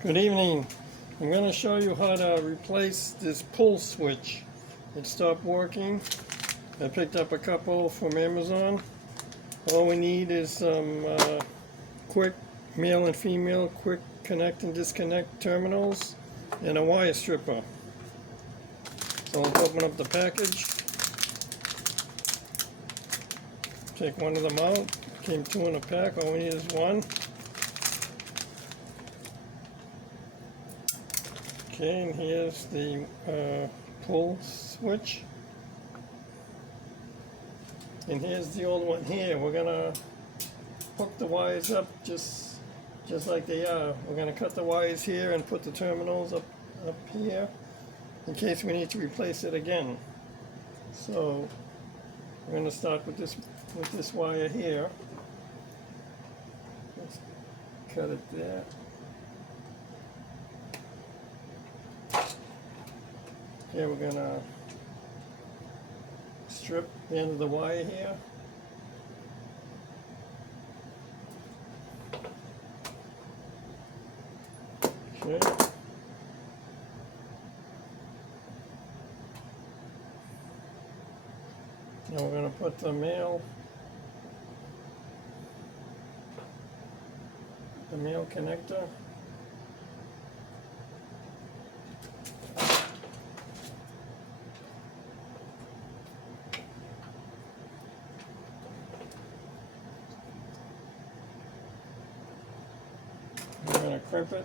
Good evening. I'm going to show you how to replace this pull switch. It stopped working. I picked up a couple from Amazon. All we need is some quick male and female quick connect and disconnect terminals and a wire stripper. So let's open up the package. Take one of them out. Came two in a pack. All we need is one. Okay, and here's the pull switch. And here's the old one here. We're gonna hook the wires up just like they are. We're gonna cut the wires here and put the terminals up here in case we need to replace it again. So we're gonna start with this wire here. Let's cut it there. Okay, we're gonna strip the end of the wire here. Okay. Now we're gonna put the male connector. We're going to crimp it.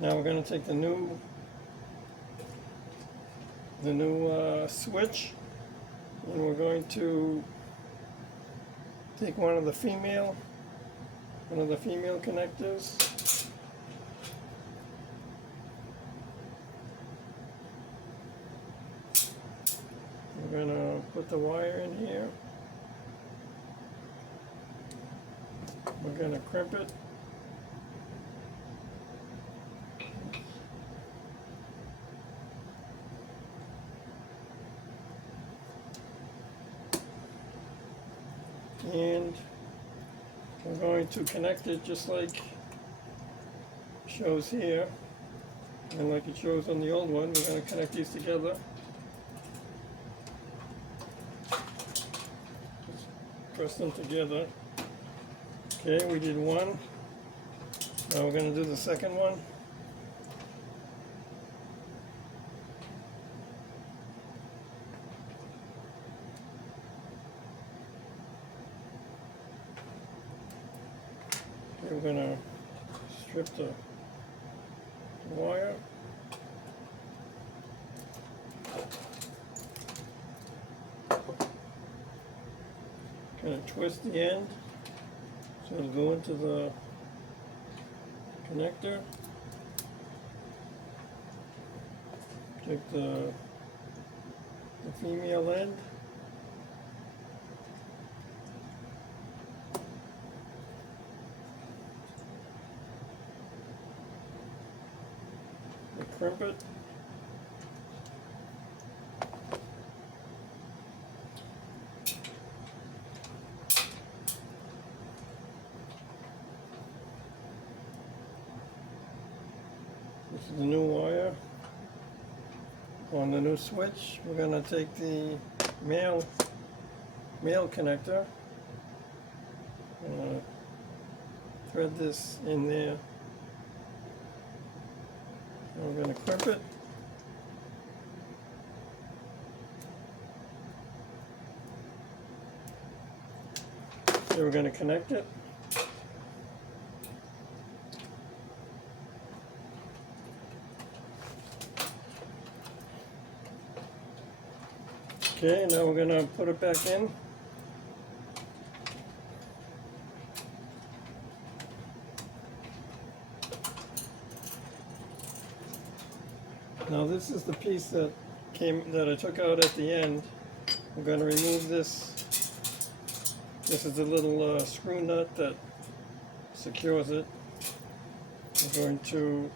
Now we're going to take the new switch, and we're going to take one of the female connectors. We're going to put the wire in here. We're going to crimp it. And we're going to connect it just like it shows here, and like it shows on the old one. We're going to connect these together. Just press them together. Okay, we did one. Now we're going to do the second one. We're going to strip the wire. Going to twist the end so it'll go into the connector. Take the female end. Crimp it. This is the new wire on the new switch. We're going to take the male connector and thread this in there. We're going to crimp it. So we're going to connect it. Okay, now we're going to put it back in. Now this is the piece that I took out at the end. I'm going to remove this. This is the little screw nut that secures it. I'm going to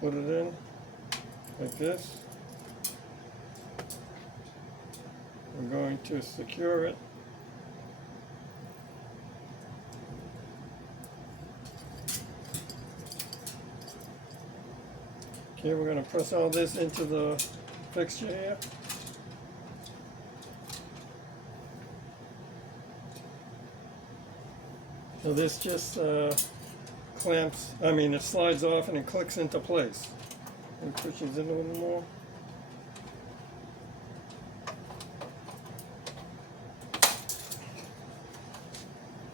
put it in like this. We're going to secure it. Okay, we're going to press all this into the fixture here. So this just clamps, it slides off and it clicks into place. And pushes in a little more.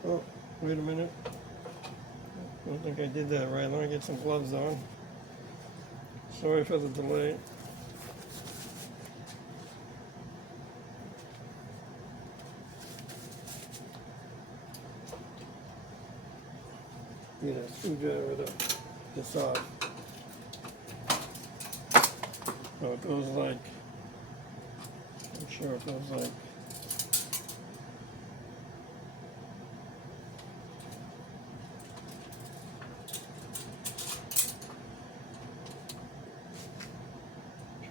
Oh, wait a minute. I don't think I did that right. Let me get some gloves on. Sorry for the delay. Get a screwdriver to this off. So it goes like, I'm sure it goes like,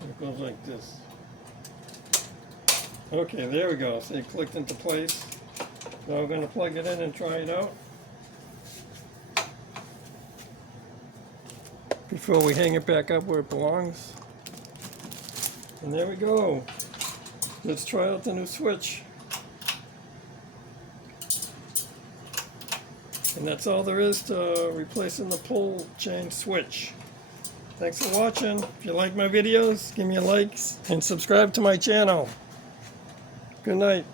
it goes like this. Okay, there we go. So it clicked into place. Now we're going to plug it in and try it out before we hang it back up where it belongs. And there we go. Let's try out the new switch. And that's all there is to replacing the pull chain switch. Thanks for watching. If you like my videos, give me a like and subscribe to my channel. Good night.